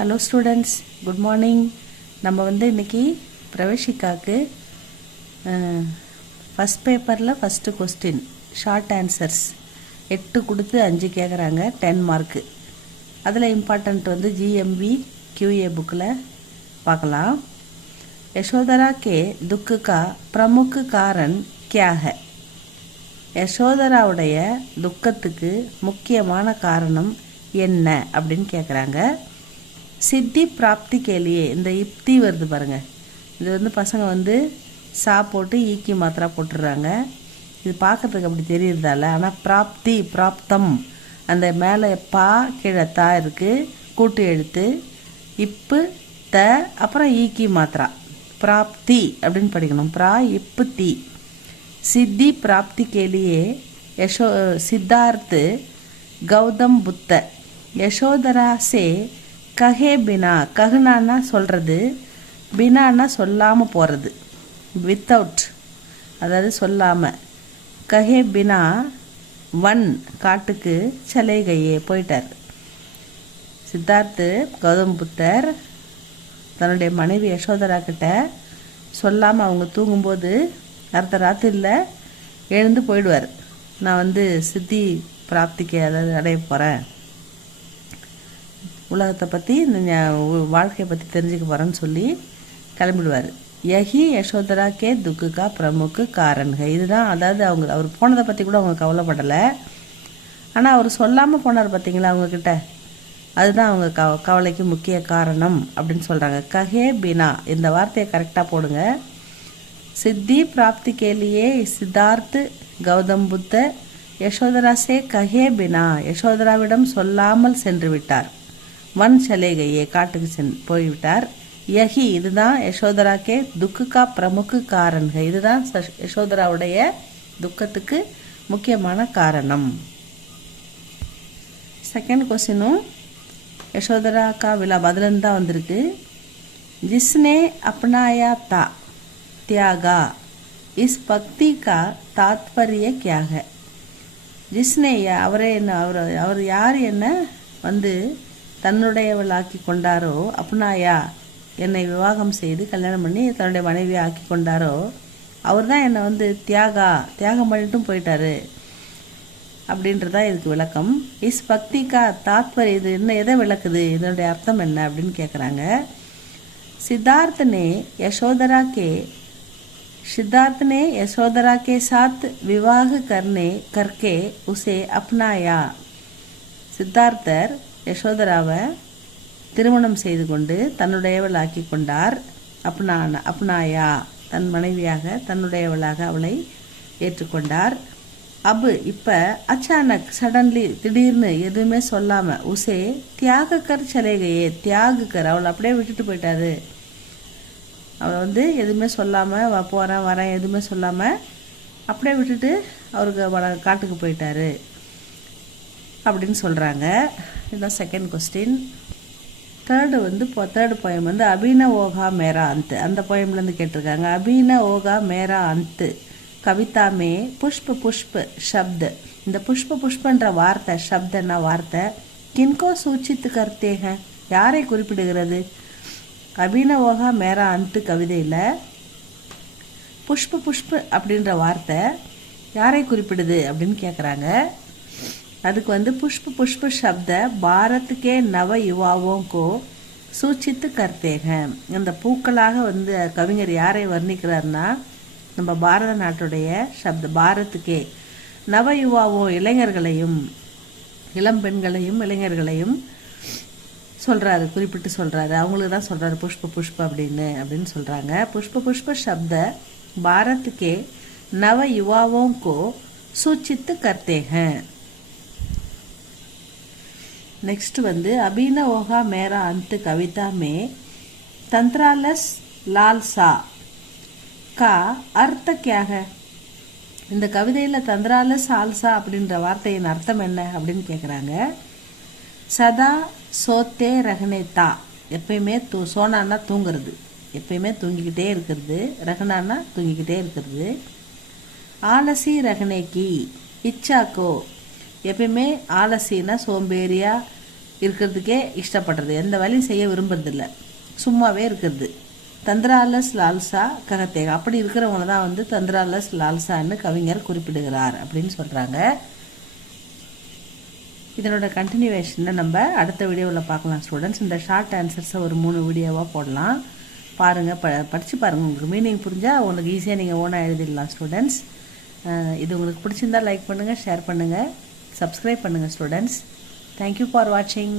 Hello students, good morning. நம்ம இன்றைக்கி பிரவேஷிகாவுக்கு first பேப்பரில் ஃபஸ்ட்டு கொஸ்டின் ஷார்ட் ஆன்சர்ஸ் 8 கொடுத்து 5 கேட்குறாங்க, 10 மார்க்கு. அதில் இம்பார்ட்டண்ட் ஜிஎம்பி QA புக்கில் பார்க்கலாம். யசோதரா கே துக்கு கா பிரமுக காரன் கியா ஹை? யசோதராவுடைய துக்கத்துக்கு முக்கியமான காரணம் என்ன அப்படின்னு கேட்குறாங்க. சித்தி பிராப்தி கேலியே, இந்த இப்தி வருது பாருங்கள், இது பசங்க சா போட்டு ஈக்கி மாத்திரா போட்டுடுறாங்க. இது பார்க்கறதுக்கு அப்படி தெரியுறதால, ஆனால் பிராப்தி பிராப்தம் அந்த மேலே பா கீழே தா இருக்குது, கூட்டு எழுத்து, இப்பு த அப்புறம் ஈக்கி மாத்திரா, பிராப்தி அப்படின்னு படிக்கணும். பிரா இப்பு தி. சித்தி பிராப்தி கேலியே சித்தார்த் கௌதம் புத்த யசோதரா சே கஹே பினா, கஹ்னான்னா சொல்கிறது, பினான்னா சொல்லாமல் போகிறது, வித்தவுட், அதாவது சொல்லாமல். கஹே பினா வன் காட்டுக்கு சலே கையே போயிட்டார். சித்தார்த்து கௌதம் புத்தர் தன்னுடைய மனைவி யசோதரா கிட்ட சொல்லாமல் அவங்க தூங்கும்போது ராத்திரியில் எழுந்து போயிடுவார். நான் சித்தி பிராப்திக்கு அதாவது அடைய போகிறேன், உலகத்தை பற்றி இந்த வாழ்க்கையை பற்றி தெரிஞ்சுக்க போகிறேன்னு சொல்லி கிளம்பிடுவார். யஹி யசோதரா கே துக்குக்கா பிரமுக காரன்க. இதுதான், அதாவது அவர் போனதை பற்றி கூட அவங்க கவலைப்படலை, ஆனால் அவர் சொல்லாமல் போனார் பார்த்தீங்களா அவங்கக்கிட்ட, அதுதான் அவங்க கவலைக்கு முக்கிய காரணம் அப்படின்னு சொல்கிறாங்க. கஹே பினா, இந்த வார்த்தையை கரெக்டாக போடுங்க. சித்தி பிராப்தி கேலியே சித்தார்த் கௌதம் புத்த யசோதரா சே கஹே பினா, யசோதராவிடம் சொல்லாமல் சென்று விட்டார். வன் சலே கையே, காட்டுக்கு போய்விட்டார். யஹி, இதுதான் யசோதராக்கே துக்குக்கா பிரமுக காரன்க, இதுதான் யசோதராவுடைய துக்கத்துக்கு முக்கியமான காரணம். செகண்ட் கொஸ்டினும் யசோதரா கா விழா பதிலன்னு தான் வந்திருக்கு. ஜிஸ்னே அப்னாயா தா தியாகா இஸ் பக்தி கா தாத்பரிய கியா ஹை? ஜிஸ்னே, அவரே என்ன, அவர் யார் என்ன தன்னுடையவள் ஆக்கி கொண்டாரோ, அப்னாயா என்னை விவாகம் செய்து கல்யாணம் பண்ணி தன்னுடைய மனைவியை ஆக்கி கொண்டாரோ, அவர் தான் என்னை தியாகம் பண்ணிட்டும் போயிட்டாரு அப்படின்றதா இதுக்கு விளக்கம். இஸ் பக்திக்கா தாத்பரி, இது என்ன, எதை விளக்குது, இதனுடைய அர்த்தம் என்ன அப்படின்னு கேட்குறாங்க. सिद्धार्थ ने यशोदरा के साथ विवाह करके उसे अपनाया. சித்தார்த்தர் யசோதராவை திருமணம் செய்து கொண்டு தன்னுடையவள் ஆக்கி கொண்டார். அப்னாயா, தன் மனைவியாக தன்னுடையவளாக அவளை ஏற்றுக்கொண்டார். இப்போ அச்சானக் சடன்லி, திடீர்னு எதுவுமே சொல்லாமல், உசே தியாகக்கர் சலேகையே, தியாகக்கர் அவளை அப்படியே விட்டுட்டு போயிட்டாரு. அவளை எதுவுமே சொல்லாமல் போகிறேன் வரேன் எதுவுமே சொல்லாமல் அப்படியே விட்டுட்டு அவருக்கு காட்டுக்கு போயிட்டாரு அப்படின்னு சொல்கிறாங்க. இதுதான் செகண்ட் கொஸ்டின். தேர்டு போயம் அபின ஓகா மேரா அந்த், அந்த போயம்லேருந்து கேட்டிருக்காங்க. அபின ஓகா மேரா அந்த் கவிதா மே புஷ்ப புஷ்ப ஷப்த. இந்த புஷ்ப புஷ்பன்ற வார்த்தை, ஷப்தன்னா வார்த்தை, கின்கோ சூச்சித்து கர்த்தேக, யாரை குறிப்பிடுகிறது? அபின ஓகா மேரா அந்த் கவிதையில் புஷ்ப புஷ்ப அப்படின்ற வார்த்தை யாரை குறிப்பிடுது அப்படின்னு கேட்குறாங்க. அதுக்கு புஷ்ப புஷ்ப சப்த பாரத்துக்கே நவ யுவாவோங்கோ சூச்சித்து கர்த்தேக. அந்த பூக்களாக கவிஞர் யாரை வர்ணிக்கிறார்னா, நம்ம பாரத நாட்டுடைய சப்த பாரத்துக்கே நவ யுவாவோ, இளைஞர்களையும் இளம் பெண்களையும் இளைஞர்களையும் சொல்கிறாரு, குறிப்பிட்டு சொல்கிறாரு. அவங்களுக்கு தான் சொல்கிறாரு புஷ்ப புஷ்ப அப்படின்னு சொல்கிறாங்க. புஷ்ப புஷ்ப சப்த பாரத்துக்கே நவ யுவாவோங்கோ சூச்சித்து கர்த்தேக. नेक्स्ट अभिन ओगा मेरा अंत कविता में तंत्रालस लालसा का अर्थ क्या है? இந்த கவிதையில் தந்திராலஸ் ஆல்சா அப்படின்ற வார்த்தையின் அர்த்தம் என்ன அப்படின்னு கேட்குறாங்க. சதா சோத்தே ரகனே தா, எப்பயுமே சோனான்னா தூங்குறது, எப்பயுமே தூங்கிக்கிட்டே இருக்கிறது, ரகனான்னா தூங்கிக்கிட்டே இருக்கிறது. ஆலசி ரகனே கி இச்சாக்கோ, எப்பயுமே ஆலசினா சோம்பேறியா இருக்கிறதுக்கே இஷ்டப்படுறது, எந்த வேலையும் செய்ய விரும்புறதில்ல, சும்மாவே இருக்கிறது. தந்திராலஸ் லால்சா ககத்தேக, அப்படி இருக்கிறவங்கள தான் வந்து தந்திராலஸ் லால்சான்னு கவிஞர் குறிப்பிடுகிறார் அப்படின்னு சொல்கிறாங்க. இதனோட கண்டினியூவேஷனை நம்ம அடுத்த வீடியோவில் பார்க்கலாம் ஸ்டூடெண்ட்ஸ். இந்த ஷார்ட் ஆன்சர்ஸை ஒரு 3 வீடியோவாக போடலாம், பாருங்கள், படித்து பாருங்கள். உங்களுக்கு மீனிங் புரிஞ்சால் உங்களுக்கு ஈஸியாக நீங்கள் ஓனாக எழுதிடலாம் ஸ்டூடெண்ட்ஸ். இது உங்களுக்கு பிடிச்சிருந்தால் லைக் பண்ணுங்கள், ஷேர் பண்ணுங்கள், சப்ஸ்கிரைப் பண்ணுங்கள் ஸ்டூடெண்ட்ஸ். தேங்க்யூ ஃபார் வாட்சிங்.